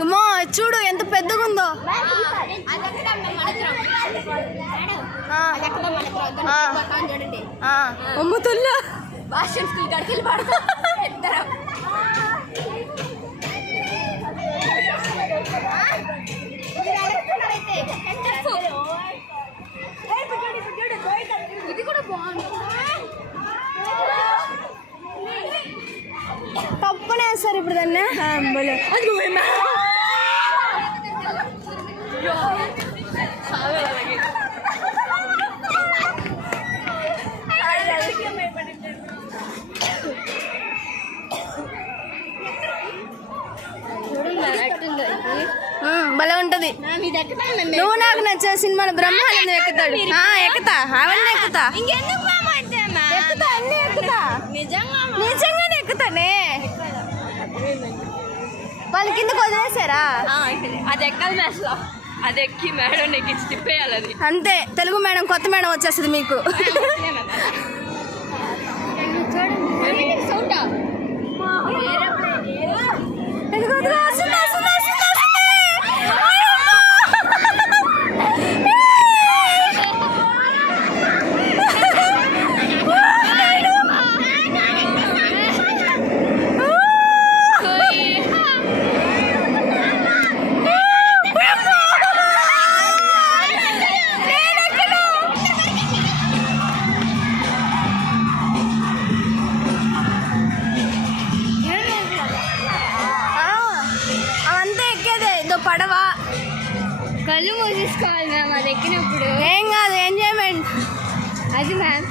అమ్మో చూడు ఎంత పెద్దగా ఉందో. అమ్మ తల్లి భాష్యం స్కూల్ కాడికి వెళ్ళి పడతాం. ఇది కూడా బాగుంది. తప్పనే సార్ ఇప్పుడు దాన్ని. భలే ఉంటది. నువ్వు నాకు నచ్చే సినిమాలు బ్రహ్మానందం ఎక్కుతాడు. ఎక్కుతా అవన్నీ ఎక్కుతా. ఎక్కుతా అన్ని ఎక్కుతా. నిజంగానే ఎక్కుతానే. వాళ్ళ కిందకు వదిలేసారా? అది ఎక్కాలి మ్యాథ్స్ లో. అది ఎక్కి మేడం ఎక్కించి తిప్పేయాలి. అది అంతే. తెలుగు మేడం కొత్త మేడం వచ్చేస్తుంది మీకు. పడవ కళ్ళు మూసేసుకోవాలి మ్యామ్. అది ఎక్కినప్పుడు ఏం కాదు, ఎంజాయ్మెంట్ అది మ్యామ్.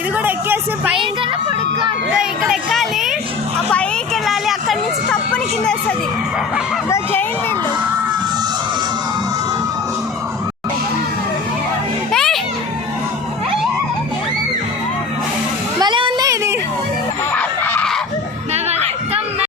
ఇది కూడా ఎక్కేసి పైన ఇక్కడ ఎక్కాలి, ఆ పైకి వెళ్ళాలి, అక్కడి నుంచి తప్పని కింద వేస్తుంది.